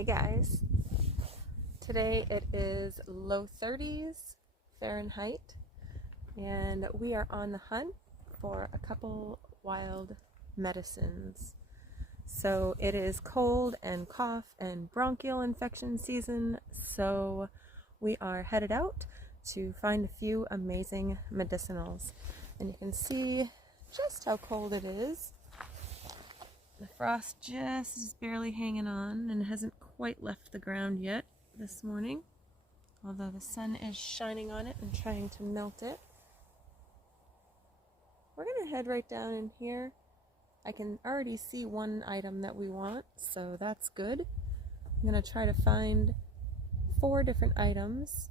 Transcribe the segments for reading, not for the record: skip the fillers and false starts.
Hey guys, today it is low 30s Fahrenheit and we are on the hunt for a couple wild medicines. So it is cold and cough and bronchial infection season, so we are headed out to find a few amazing medicinals. And you can see just how cold it is. The frost just is barely hanging on and hasn't quite left the ground yet this morning, although the sun is shining on it and trying to melt it. We're going to head right down in here. I can already see one item that we want, so that's good. I'm going to try to find 4 different items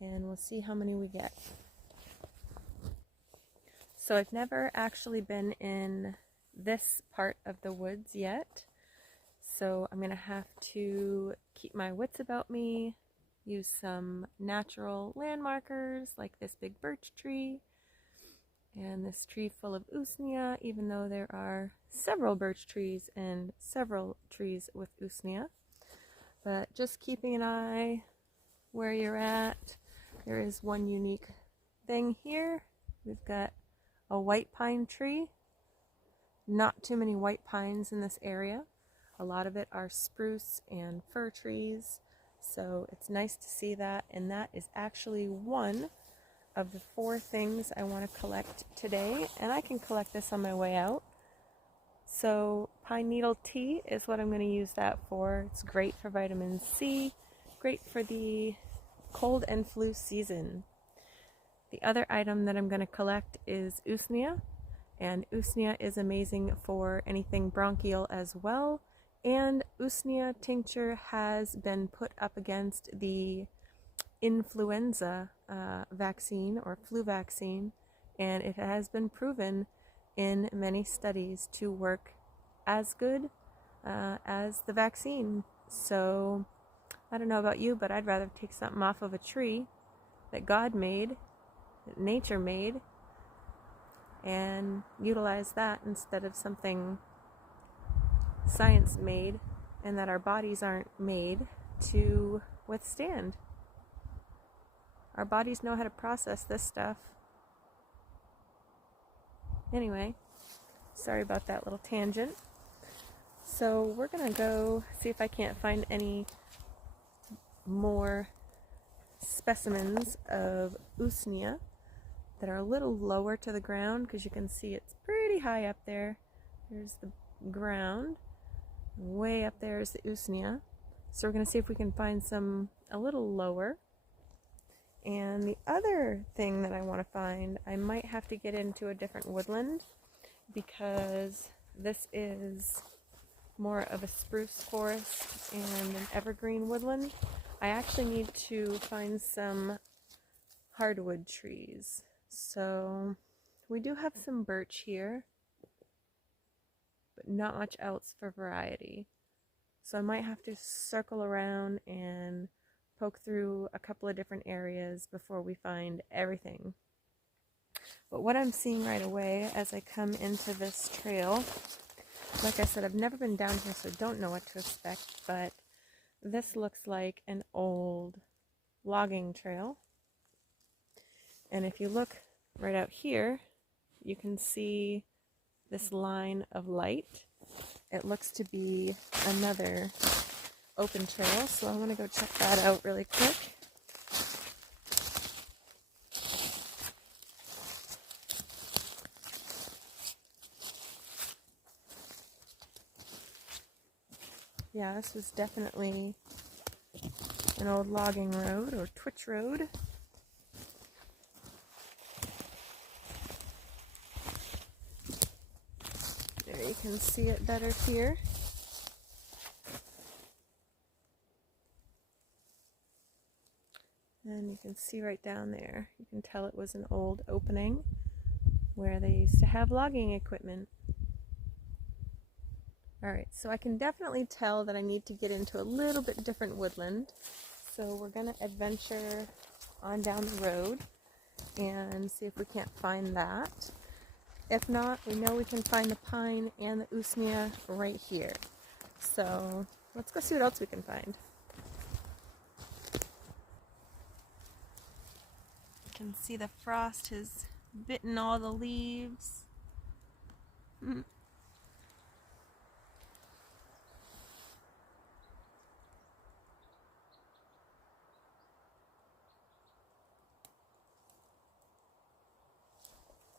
and we'll see how many we get. So I've never actually been in this part of the woods yet, so I'm gonna have to keep my wits about me, use some natural landmarkers like this big birch tree and this tree full of usnea, even though there are several birch trees and several trees with usnea. But just keeping an eye where you're at. There is one unique thing here. We've got a white pine tree. Not too many white pines in this area. A lot of it are spruce and fir trees, so it's nice to see that, and that is actually one of the 4 things I want to collect today, and I can collect this on my way out. So pine needle tea is what I'm going to use that for. It's great for vitamin C, great for the cold and flu season. The other item that I'm going to collect is usnea. And usnea is amazing for anything bronchial as well. And usnea tincture has been put up against the influenza vaccine or flu vaccine, and it has been proven in many studies to work as good as the vaccine. So I don't know about you, but I'd rather take something off of a tree that God made, that nature made, and utilize that instead of something science made and that our bodies aren't made to withstand. Our bodies know how to process this stuff. Anyway, sorry about that little tangent. So we're gonna go see if I can't find any more specimens of usnea that are a little lower to the ground, because you can see it's pretty high up there. There's the ground. Way up there is the usnea. So we're going to see if we can find some a little lower. And the other thing that I want to find, I might have to get into a different woodland, because this is more of a spruce forest and an evergreen woodland. I actually need to find some hardwood trees. So we do have some birch here, but not much else for variety. So I might have to circle around and poke through a couple of different areas before we find everything. But what I'm seeing right away as I come into this trail, like I said, I've never been down here, so I don't know what to expect, but this looks like an old logging trail. And if you look right out here, you can see this line of light. It looks to be another open trail, so I want to go check that out really quick. Yeah, this was definitely an old logging road or twitch road. You can see it better here. And you can see right down there, you can tell it was an old opening where they used to have logging equipment. Alright, so I can definitely tell that I need to get into a little bit different woodland. So we're going to adventure on down the road and see if we can't find that. If not, we know we can find the pine and the usnea right here. So Let's go see what else we can find. You can see the frost has bitten all the leaves.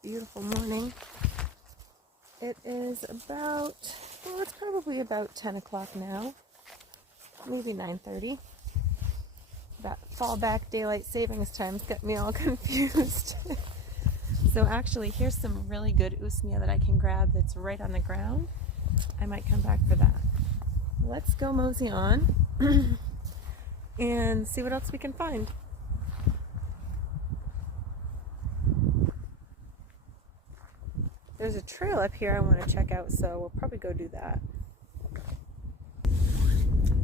Beautiful morning. It is about, well, it's probably about 10 o'clock now, maybe 9:30. That fallback daylight savings time's got me all confused. So actually, here's some really good usmia that I can grab that's right on the ground. I might come back for that. Let's go mosey on and see what else we can find. There's a trail up here I want to check out, so we'll probably go do that.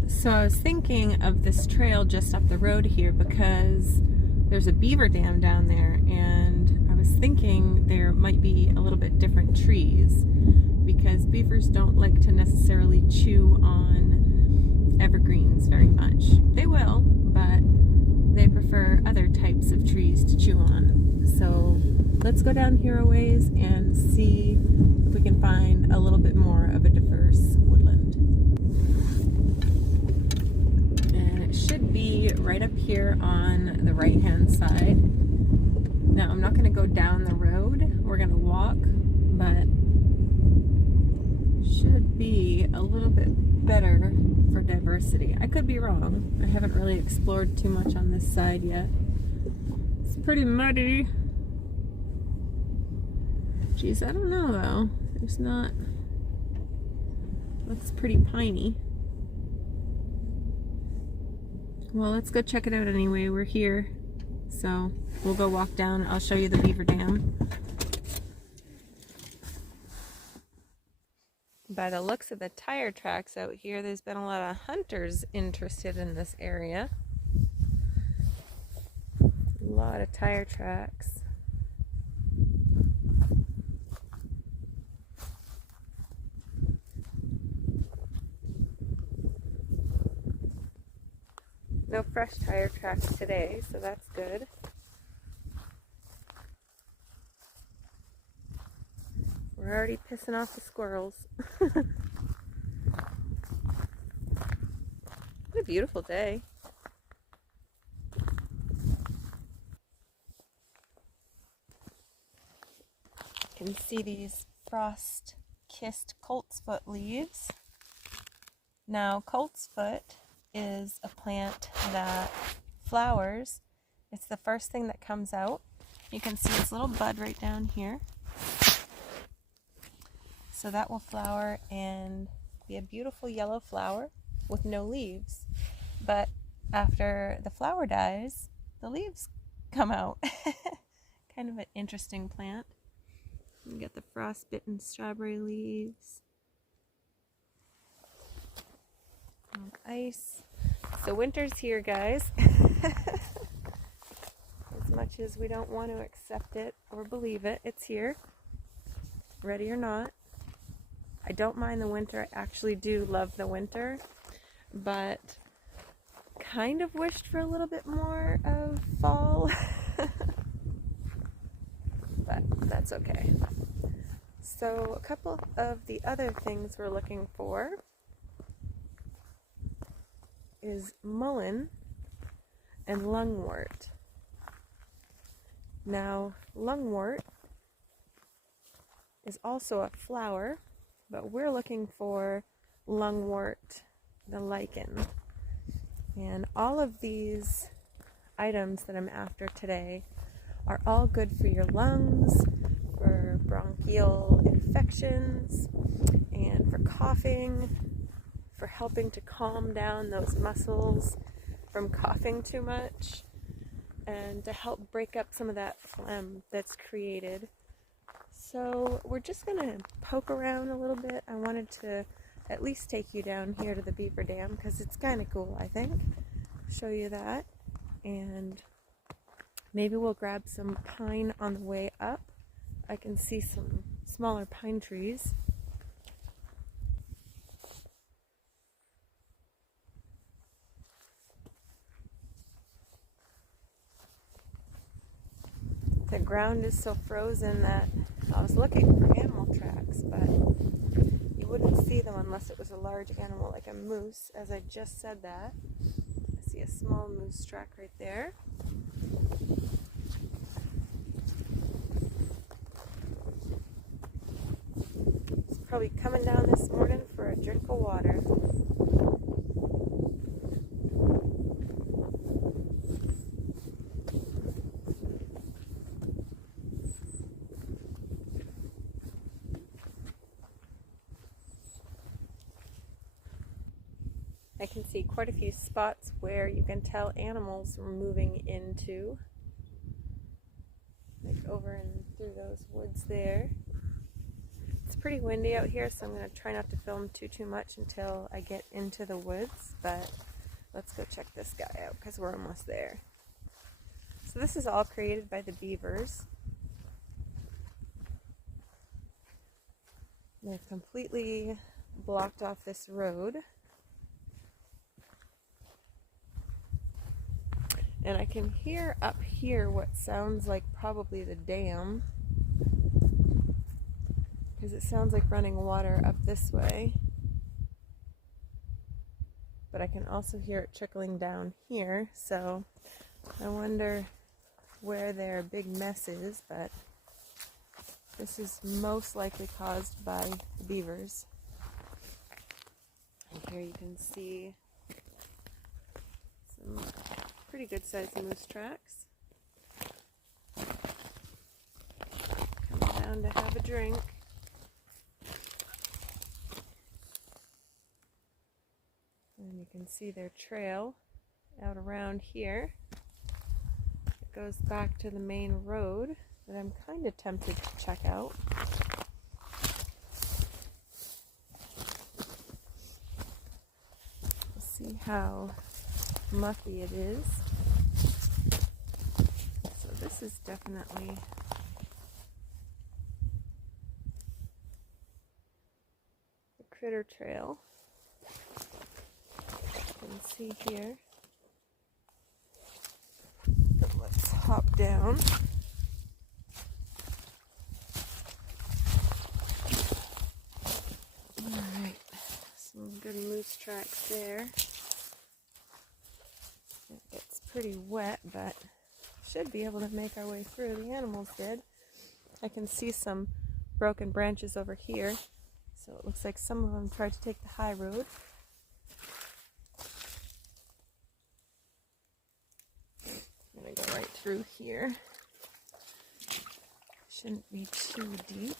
So I was thinking of this trail just up the road here because there's a beaver dam down there, and I was thinking there might be a little bit different trees because beavers don't like to necessarily chew on evergreens very much. They will, but they prefer other types of trees to chew on. So let's go down here a ways and see if we can find a little bit more of a diverse woodland. And it should be right up here on the right hand side. Now I'm not going to go down the road, we're going to walk, but should be a little bit better for diversity. I could be wrong. I haven't really explored too much on this side yet. It's pretty muddy. Geez, I don't know though. There's not... Looks pretty piney. Well, let's go check it out anyway. We're here. So we'll go walk down. I'll show you the beaver dam. By the looks of the tire tracks out here, there's been a lot of hunters interested in this area. A lot of tire tracks. No fresh tire tracks today, so that's good. We're already pissing off the squirrels. What a beautiful day. You can see these frost-kissed coltsfoot leaves. Now, coltsfoot is a plant that flowers. It's the first thing that comes out. You can see this little bud right down here. So that will flower and be a beautiful yellow flower with no leaves. But after the flower dies, the leaves come out. Kind of an interesting plant. You get the frostbitten strawberry leaves. Ice. So winter's here, guys. As much as we don't want to accept it or believe it, it's here. Ready or not. I don't mind the winter. I actually do love the winter, but kind of wished for a little bit more of fall. But that's okay. So a couple of the other things we're looking for is mullein and lungwort. Now, lungwort is also a flower, but we're looking for lungwort, the lichen. And all of these items that I'm after today are all good for your lungs, for bronchial infections, and for coughing, for helping to calm down those muscles from coughing too much, and to help break up some of that phlegm that's created. So we're just going to poke around a little bit. I wanted to at least take you down here to the beaver dam because it's kind of cool, I think. Show you that. And maybe we'll grab some pine on the way up. I can see some smaller pine trees. ground is so frozen that I was looking for animal tracks, but you wouldn't see them unless it was a large animal like a moose, as I just said that. I see a small moose track right there. It's probably coming down this morning for a drink of water. I can see quite a few spots where you can tell animals are moving into, like over and through those woods there. It's pretty windy out here, so I'm going to try not to film too much until I get into the woods, but let's go check this guy out because we're almost there. So this is all created by the beavers. They've completely blocked off this road. And I can hear up here what sounds like probably the dam, because it sounds like running water up this way. But I can also hear it trickling down here, so I wonder where their big mess is, but this is most likely caused by the beavers. And here you can see some pretty good sized moose tracks. Coming down to have a drink. And you can see their trail out around here. It goes back to the main road that I'm kind of tempted to check out. We'll see how mucky it is. So this is definitely the critter trail. You can see here. Let's hop down. Alright, some good moose tracks there. It's pretty wet, but should be able to make our way through. The animals did. I can see some broken branches over here, so it looks like some of them tried to take the high road. I'm going to go right through here. Shouldn't be too deep.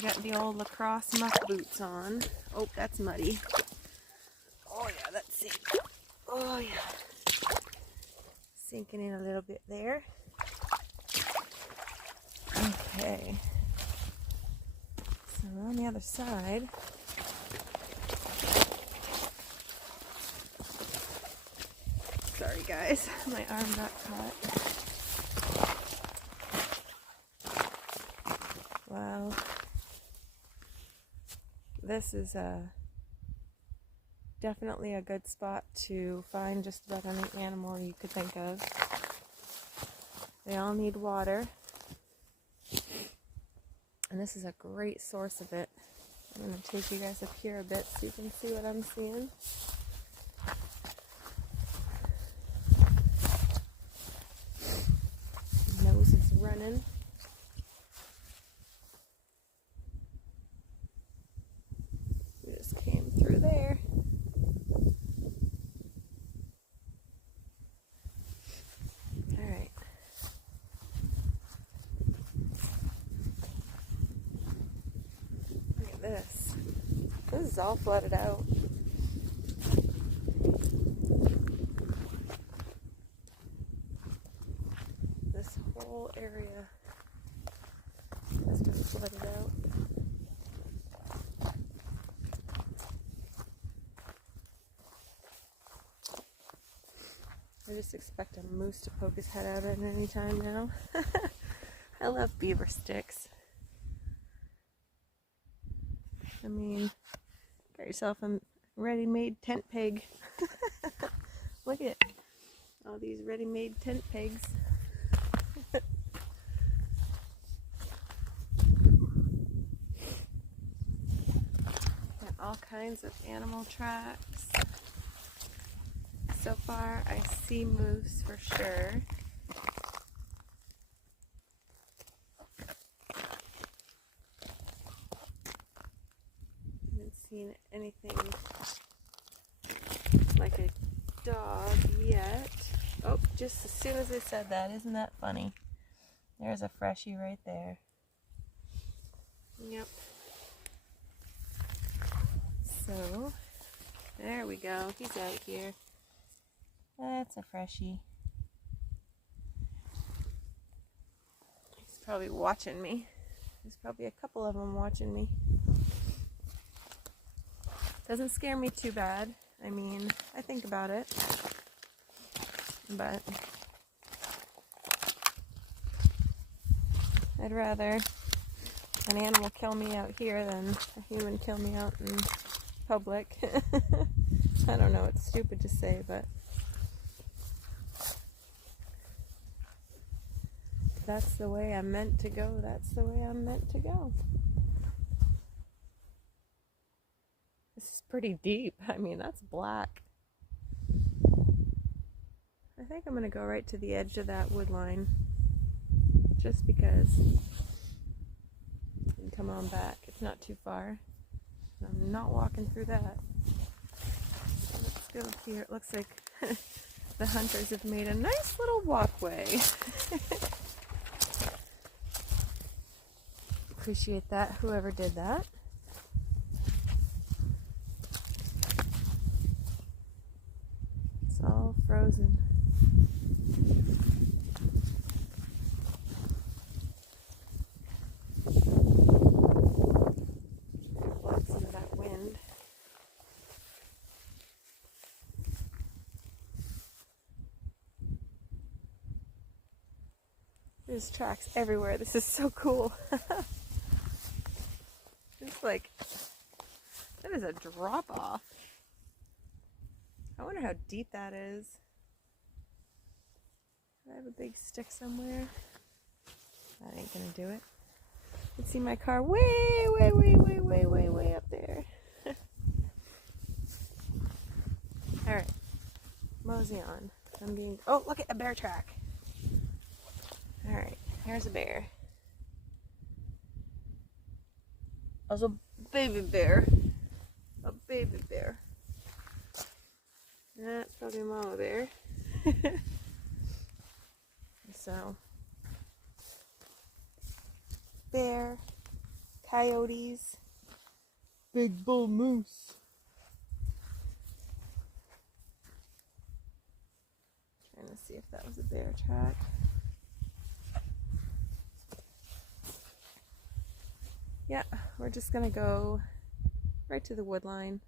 Got the old lacrosse muck boots on. Oh, that's muddy. Oh yeah, that's sinking. Oh yeah. Sinking in a little bit there. Okay. So we're on the other side. Sorry guys, my arm got caught. Wow. This is definitely a good spot to find just about any animal you could think of. They all need water. And this is a great source of it. I'm going to take you guys up here a bit so you can see what I'm seeing. Nose is running. We just came through there. Alright. Look at this. This is all flooded out. This whole area has been flooded out. I just expect a moose to poke his head out at any time now. I love beaver sticks. yourself a ready-made tent peg. Look at all these ready-made tent pegs. Got all kinds of animal tracks. So far, I see moose for sure. Haven't seen anything like a dog yet. Oh, just as soon as I said that, isn't that funny? There's a freshie right there. Yep. So, there we go. He's out here. That's a freshie. He's probably watching me. There's probably a couple of them watching me. Doesn't scare me too bad. I mean, I think about it. But I'd rather an animal kill me out here than a human kill me out in public. I don't know, it's stupid to say, but that's the way I'm meant to go. That's the way I'm meant to go. This is pretty deep. I mean, that's black. I think I'm going to go right to the edge of that wood line. Just because. And come on back. It's not too far. I'm not walking through that. Let's go here. It looks like the hunters have made a nice little walkway. Appreciate that, whoever did that. It's all frozen. Block some of that wind. There's tracks everywhere. This is so cool. It's like, that is a drop off. I wonder how deep that is. Do I have a big stick somewhere? That ain't gonna do it. You can see my car way up there. Alright. Mosey on. I'm being, oh, look at a bear track. Alright, here's a bear. There's a baby bear. A baby bear. That's probably a mama bear. So, bear, coyotes, big bull moose. Trying to see if that was a bear track. Yeah, we're just gonna go right to the wood line.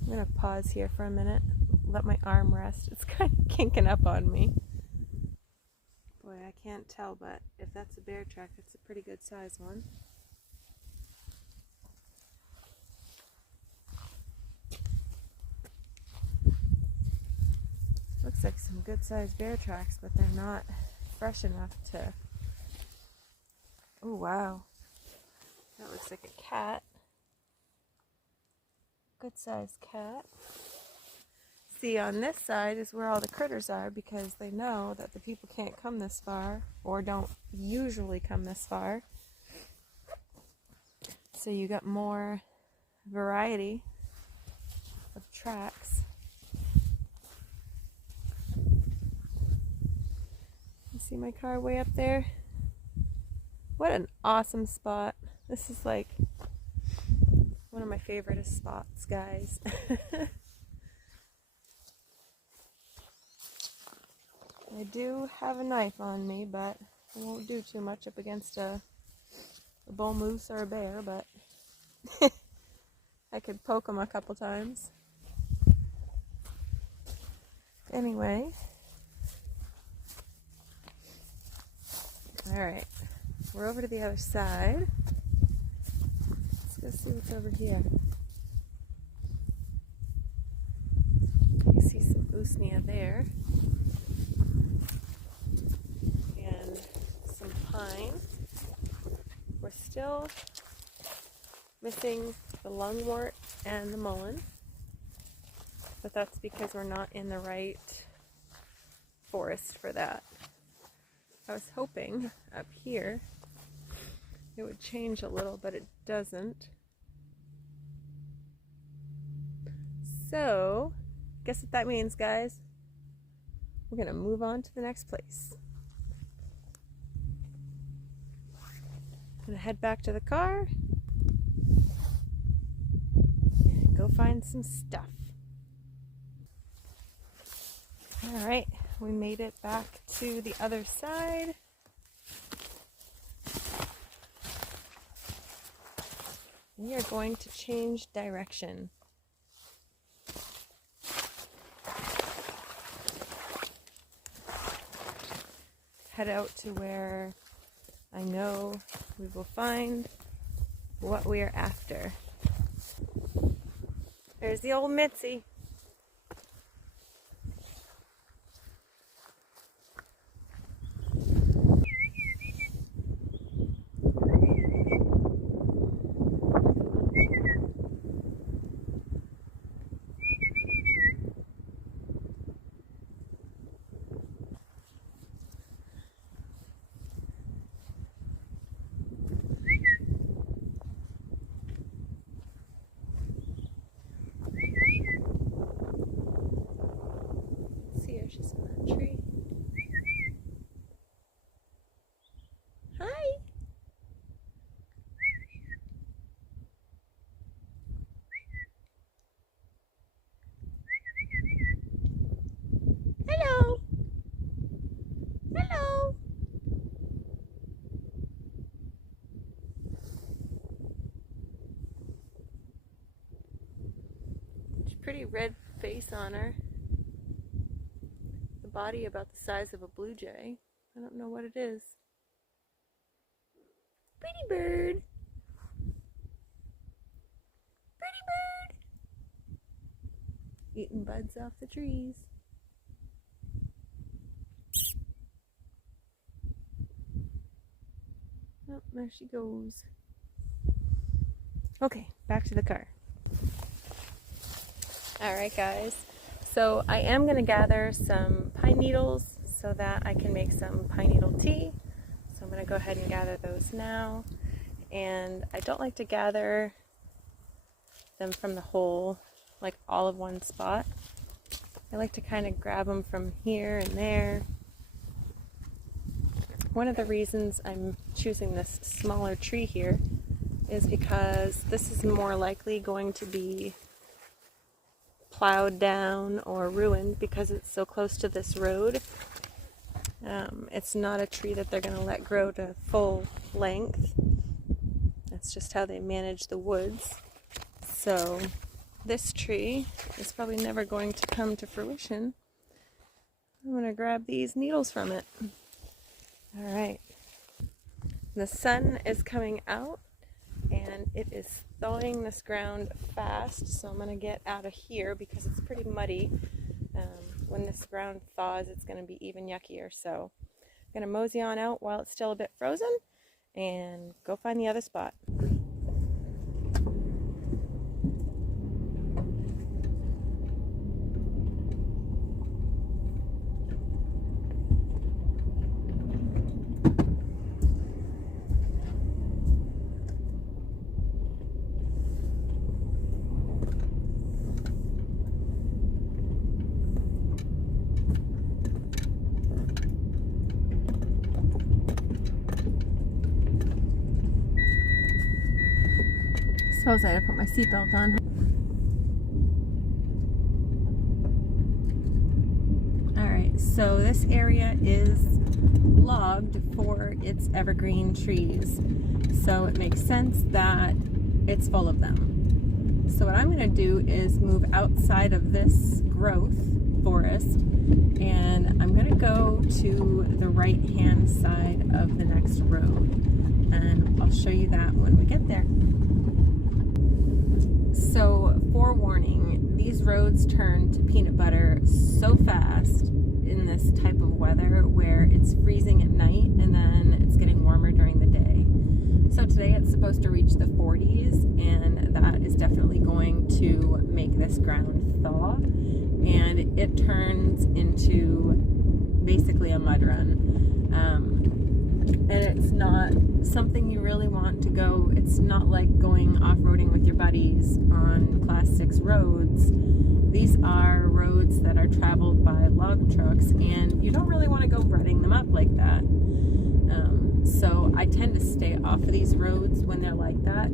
I'm gonna pause here for a minute, let my arm rest. It's kind of kinking up on me. Boy, I can't tell, but if that's a bear track, it's a pretty good size one. Looks like some good sized bear tracks, but they're not fresh enough to... Oh, wow. That looks like a cat. Good sized cat. See, on this side is where all the critters are because they know that the people can't come this far or don't usually come this far. So you got more variety of tracks. You see my car way up there? What an awesome spot. This is like one of my favorite spots, guys. I do have a knife on me, but I won't do too much up against a bull moose or a bear, but I could poke them a couple times. Anyway. Alright. We're over to the other side. see what's over here. You see some usnea there. And some pine. We're still missing the lungwort and the mullein. But that's because we're not in the right forest for that. I was hoping up here it would change a little, but it doesn't. So, guess what that means, guys? We're gonna move on to the next place. I'm gonna head back to the car and go find some stuff. Alright, we made it back to the other side. We are going to change direction. Head out to where I know we will find what we are after. There's the old Mitzi. She's in that tree. Hi! Hello! Hello! She's a pretty red face on her. Body about the size of a blue jay. I don't know what it is. Pretty bird. Pretty bird. Eating buds off the trees. Oh, there she goes. Okay, back to the car. Alright guys. So I am going to gather some pine needles so that I can make some pine needle tea. So I'm going to go ahead and gather those now. And I don't like to gather them from the hole, like all of one spot. I like to kind of grab them from here and there. One of the reasons I'm choosing this smaller tree here is because this is more likely going to be plowed down or ruined because it's so close to this road. It's not a tree that they're going to let grow to full length. That's just how they manage the woods. So this tree is probably never going to come to fruition. I'm going to grab these needles from it. Alright. The sun is coming out and it is thawing this ground fast, so I'm going to get out of here because it's pretty muddy. When this ground thaws, it's going to be even yuckier, so I'm going to mosey on out while it's still a bit frozen and go find the other spot. Suppose I had to put my seatbelt on. Alright, so this area is logged for its evergreen trees. So it makes sense that it's full of them. So what I'm going to do is move outside of this growth forest and I'm going to go to the right hand side of the next road. And I'll show you that when we get there. these roads turn to peanut butter so fast in this type of weather where it's freezing at night and then it's getting warmer during the day. So today it's supposed to reach the 40s, and that is definitely going to make this ground thaw, and it turns into basically a mud run. And it's not something you really want to go. It's not like going off-roading with your buddies on class 6 roads. These are roads that are traveled by log trucks, and you don't really want to go rutting them up like that. So I tend to stay off of these roads when they're like that,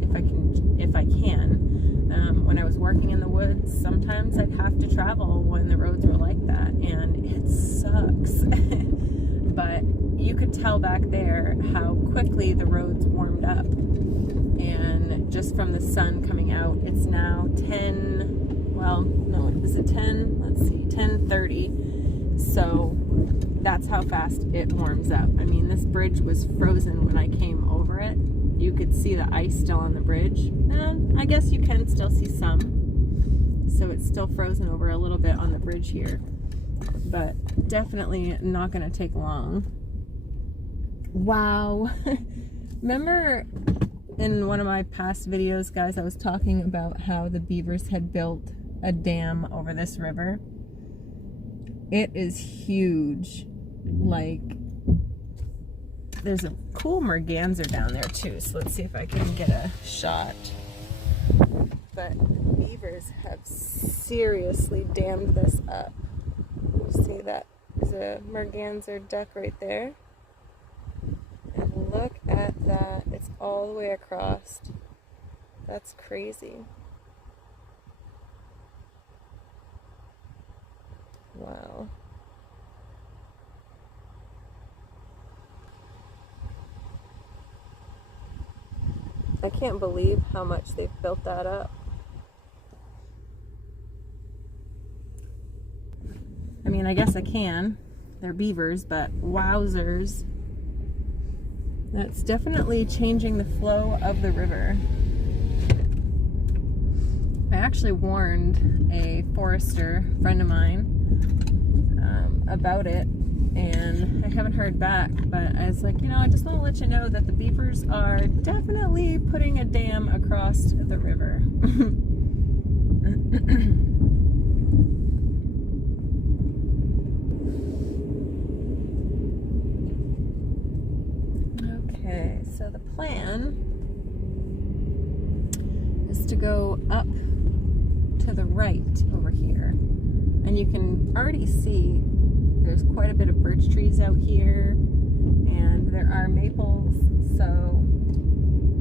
if I can. When I was working in the woods, sometimes I'd have to travel when the roads were like that, and it sucks. But you could tell back there how quickly the roads warmed up, and just from the sun coming out, it's now 10, well, no, is it 10? Let's see, 10:30. So that's how fast it warms up. I mean, this bridge was frozen when I came over it. You could see the ice still on the bridge, and I guess you can still see some. So it's still frozen over a little bit on the bridge here, but definitely not going to take long. Wow. Remember in one of my past videos, guys, I was talking about how the beavers had built a dam over this river. It is huge. Like, there's a cool merganser down there too, so let's see if I can get a shot. But the beavers have seriously dammed this up. See, that is a merganser duck right there. And look at that. It's all the way across. That's crazy. Wow. I can't believe how much they've built that up. I mean, I guess I can. They're beavers, but wowzers. That's definitely changing the flow of the river. I actually warned a forester friend of mine about it, and I haven't heard back, but I was like, you know, I just want to let you know that the beavers are definitely putting a dam across the river. Okay, so the plan is to go up to the right over here, and you can already see there's quite a bit of birch trees out here, and there are maples, so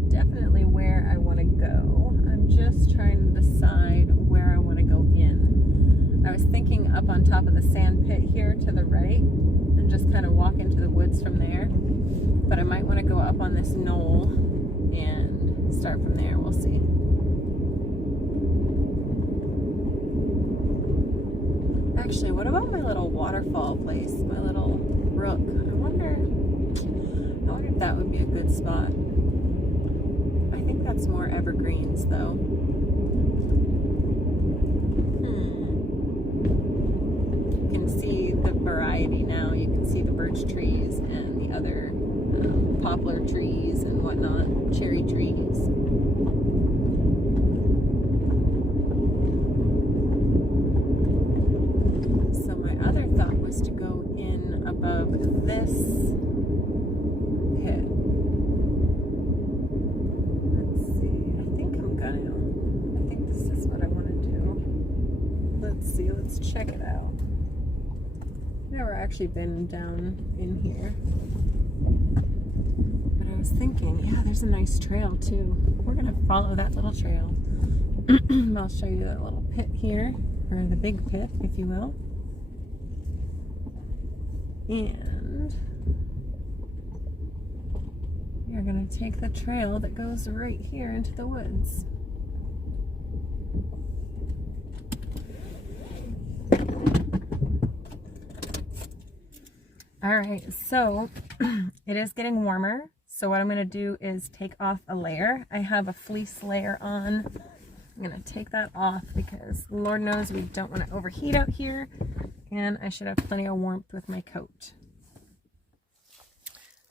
definitely where I want to go. I'm just trying to decide where I want to go in. I was thinking up on top of the sand pit here to the right and just kind of walk into the woods from there, but I might want to go up on this knoll and start from there. We'll see. Actually, what about my little waterfall place, my little brook? I wonder if that would be a good spot. I think that's more evergreens, though. You can see the variety now. You can see the birch trees and the other poplar trees and whatnot, cherry trees. To go in above this pit. Let's see. I think this is what I want to do. Let's see. Let's check it out. I've never actually been down in here, but I was thinking, yeah, there's a nice trail too. We're gonna follow that little trail. I'll show you that little pit here, or the big pit, if you will. And you're going to take the trail that goes right here into the woods. Alright, so it is getting warmer. So what I'm going to do is take off a layer. I have a fleece layer on I'm going to take that off because Lord knows we don't want to overheat out here, and I should have plenty of warmth with my coat.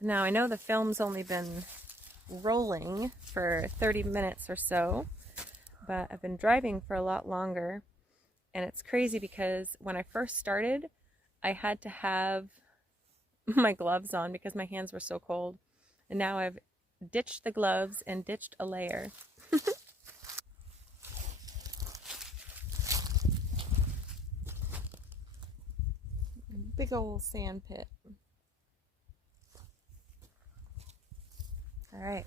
Now I know the film's only been rolling for 30 minutes or so, but I've been driving for a lot longer, and it's crazy because when I first started, I had to have my gloves on because my hands were so cold, and now I've ditched the gloves and ditched a layer. Big old sand pit. All right,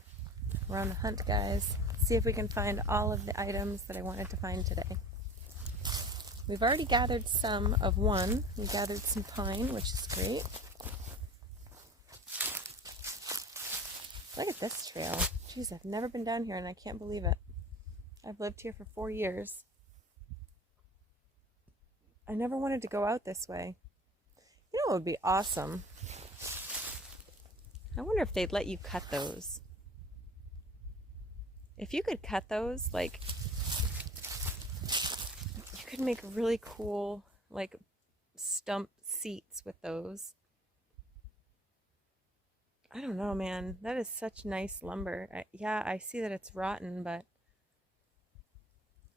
we're on the hunt, guys. See if we can find all of the items that I wanted to find today. We've already gathered some of one. We gathered some pine, which is great. Look at this trail. Jeez, I've never been down here and I can't believe it. I've lived here for 4 years. I never wanted to go out this way. You know what would be awesome? I wonder if they'd let you cut those. If you could cut those, like, you could make really cool, like, stump seats with those. I don't know, man. That is such nice lumber. Yeah, I see that it's rotten, but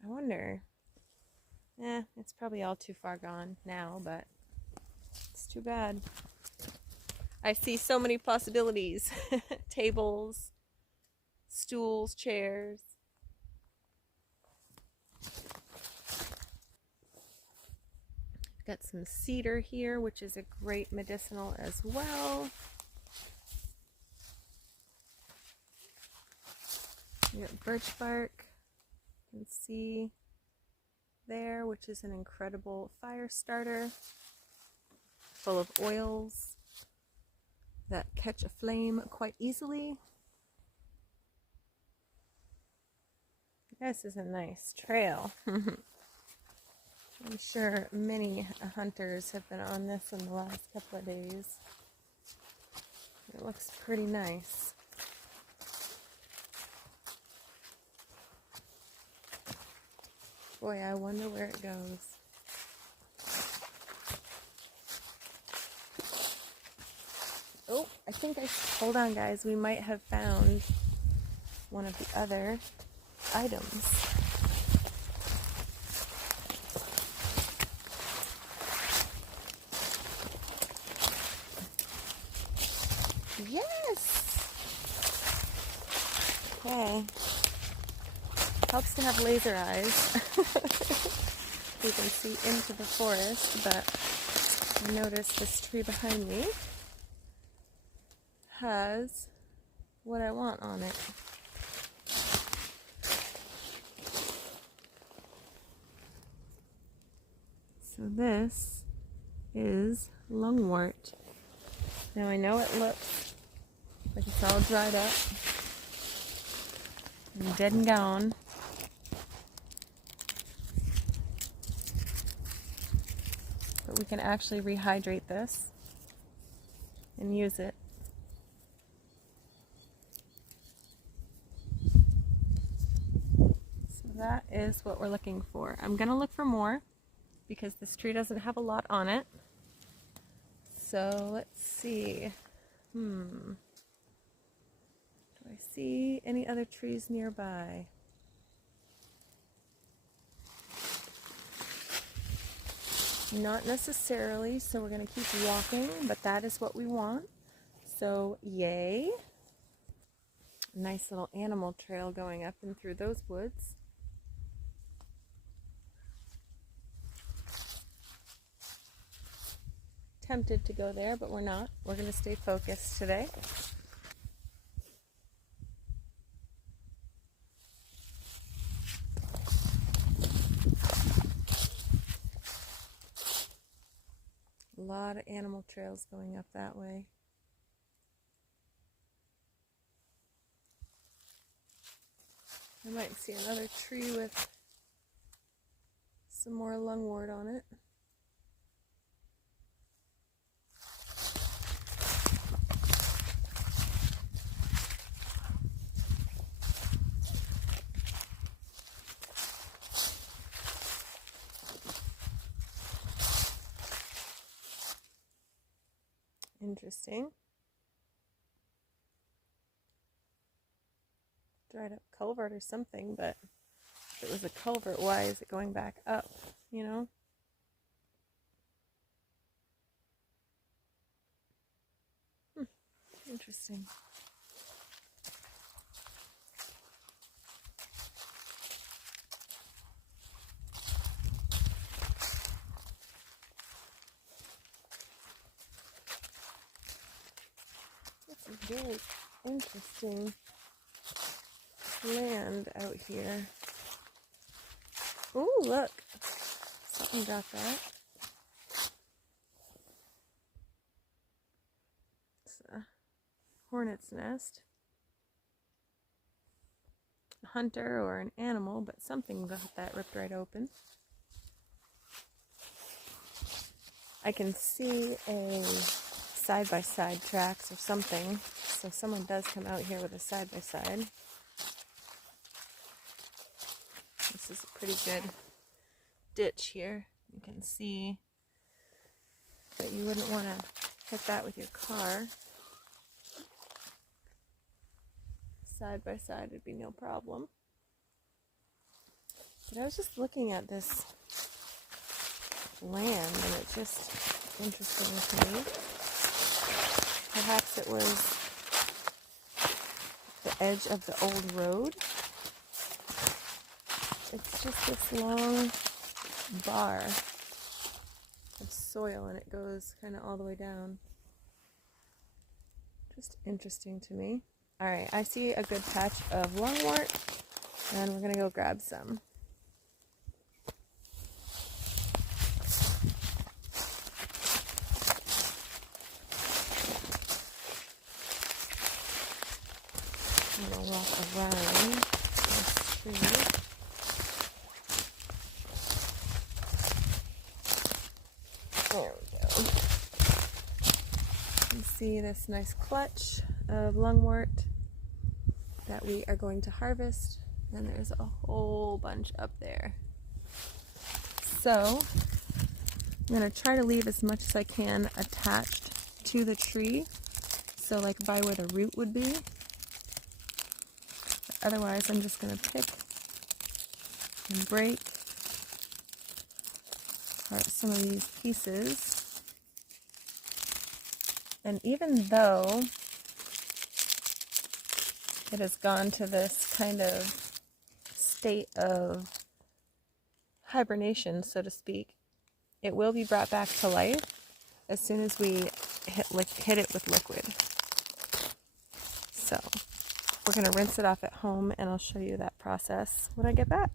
I wonder. It's probably all too far gone now, but it's too bad. I see so many possibilities. Tables, stools, chairs. Got some cedar here, which is a great medicinal as well. We got birch bark. You can see there, which is an incredible fire starter, full of oils that catch a flame quite easily. This is a nice trail. I'm sure many hunters have been on this in the last couple of days. It looks pretty nice. Boy, I wonder where it goes. Oh, I think hold on guys, we might have found one of the other items. Yes! Okay. Helps to have laser eyes. You can see into the forest, but I noticed this tree behind me has what I want on it. So this is lungwort. Now I know it looks like it's all dried up and dead and gone. But we can actually rehydrate this and use it. So that is what we're looking for. I'm gonna look for more because this tree doesn't have a lot on it. So let's see. Do I see any other trees nearby? Not necessarily, so we're going to keep walking, but that is what we want. So, yay. Nice little animal trail going up and through those woods. Tempted to go there, but we're not. We're going to stay focused today. A lot of animal trails going up that way. I might see another tree with some more lungwort on it. Interesting. Dried up culvert or something, but if it was a culvert, why is it going back up, you know? Interesting. It's a very interesting land out here. Ooh, look. Something got that. It's a hornet's nest. A hunter or an animal, but something got that ripped right open. I can see a side-by-side tracks or something, so someone does come out here with a side-by-side. This is a pretty good ditch here. You can see that you wouldn't want to hit that with your car. Side-by-side would be no problem. But I was just looking at this land and it's just interesting to me. Perhaps it was the edge of the old road. It's just this long bar of soil and it goes kind of all the way down. Just interesting to me. Alright, I see a good patch of lungwort and we're going to go grab some. I'm going to walk around this tree. There we go. You can see this nice clutch of lungwort that we are going to harvest, and there's a whole bunch up there. So I'm going to try to leave as much as I can attached to the tree, so like by where the root would be. But otherwise I'm just going to pick and break apart some of these pieces. And even though it has gone to this kind of state of hibernation, so to speak, it will be brought back to life as soon as we hit it with liquid. So we're going to rinse it off at home and I'll show you that process when I get back.